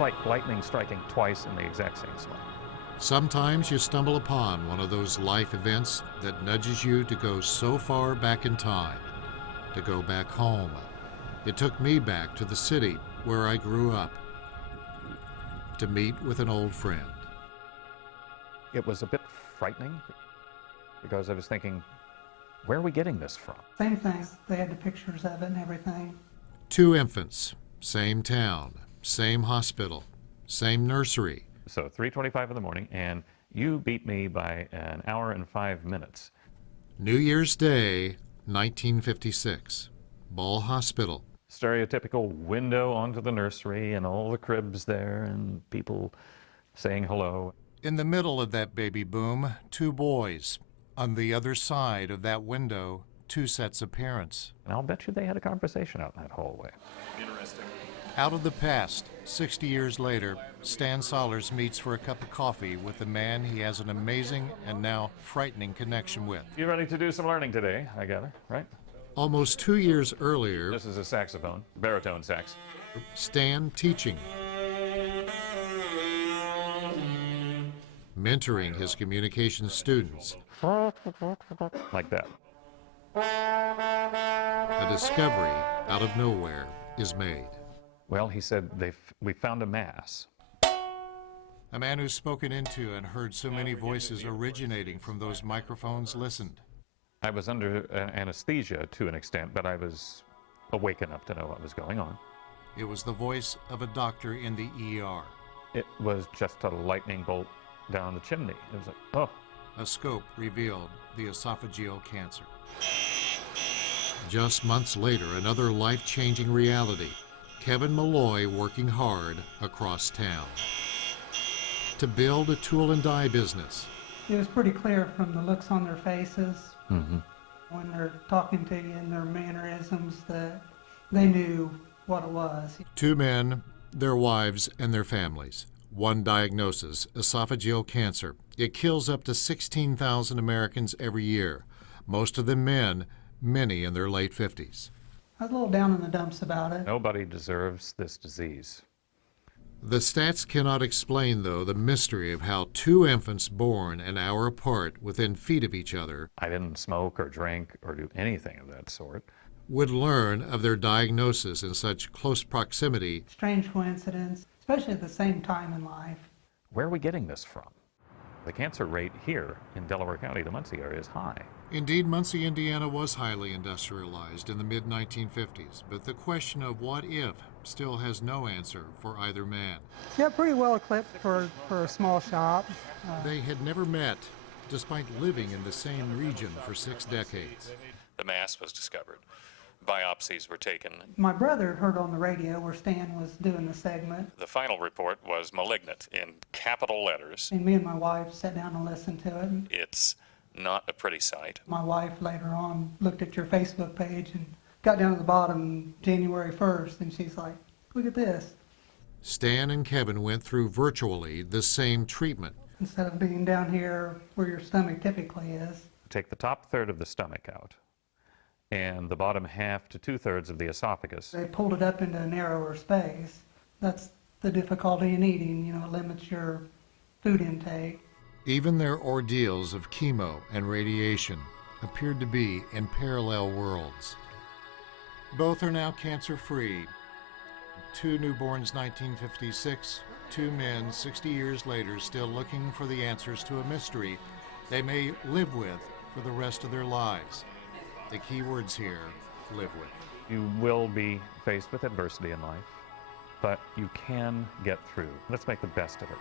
It's like lightning striking twice in the exact same spot. Sometimes you stumble upon one of those life events that nudges you to go so far back in time, to go back home. It took me back to the city where I grew up, to meet with an old friend. It was a bit frightening because I was thinking, where are we getting this from? Same thing. They had the pictures of it and everything. 2 infants, same town, same hospital, same nursery. So 3:25 in the morning, and you beat me by an hour and 5 minutes. New Year's Day, 1956, Ball Hospital. Stereotypical window onto the nursery and all the cribs there and people saying hello. In the middle of that baby boom, 2 boys. On the other side of that window, 2 sets of parents. And I'll bet you they had a conversation out in that hallway. Interesting. Out of the past, 60 years later, Stan Sollers meets for a cup of coffee with a man he has an amazing and now frightening connection with. You ready to do some learning today, I gather, right? Almost 2 years earlier, This is a saxophone, baritone sax. Stan teaching, mentoring his communication students. Like that. A discovery out of nowhere is made. Well, he said, we found a mass. A man who's spoken into and heard so many voices originating from those microphones listened. I was under anesthesia to an extent, but I was awake enough to know what was going on. It was the voice of a doctor in the ER. It was just a lightning bolt down the chimney. It was like, oh. A scope revealed the esophageal cancer. Just months later, another life-changing reality. Kevin Malloy working hard across town to build a tool and die business. It was pretty clear from the looks on their faces when they're talking to you and their mannerisms that they knew what it was. 2 men, their wives, and their families. 1 diagnosis, esophageal cancer. It kills up to 16,000 Americans every year, most of them men, many in their late 50s. I was a little down in the dumps about it. Nobody deserves this disease. The stats cannot explain, though, the mystery of how 2 infants born an hour apart within feet of each other I didn't smoke or drink or do anything of that sort. would learn of their diagnosis in such close proximity. Strange coincidence, especially at the same time in life. Where are we getting this from? The cancer rate here in Delaware County, the Muncie area, is high. Indeed, Muncie, Indiana was highly industrialized in the mid-1950s, but the question of what if still has no answer for either man. Yeah, pretty well equipped for a small shop. They had never met, despite living in the same region for 6 decades. The mass was discovered. Biopsies were taken. My brother heard on the radio where Stan was doing the segment, The final report was malignant in capital letters. and me and my wife sat down and listened to it. It's not a pretty sight. My wife later on looked at your Facebook page and got down to the bottom January 1st, and she's like, look at this. Stan and Kevin went through virtually the same treatment. Instead of being down here where your stomach typically is. Take the top third of the stomach out and the bottom half to 2/3 of the esophagus. They pulled it up into a narrower space. That's the difficulty in eating, it limits your food intake. Even their ordeals of chemo and radiation appeared to be in parallel worlds. Both are now cancer-free. 2 newborns 1956, 2 men 60 years later still looking for the answers to a mystery they may live with for the rest of their lives. The key words here, live with. You will be faced with adversity in life, but you can get through. Let's make the best of it.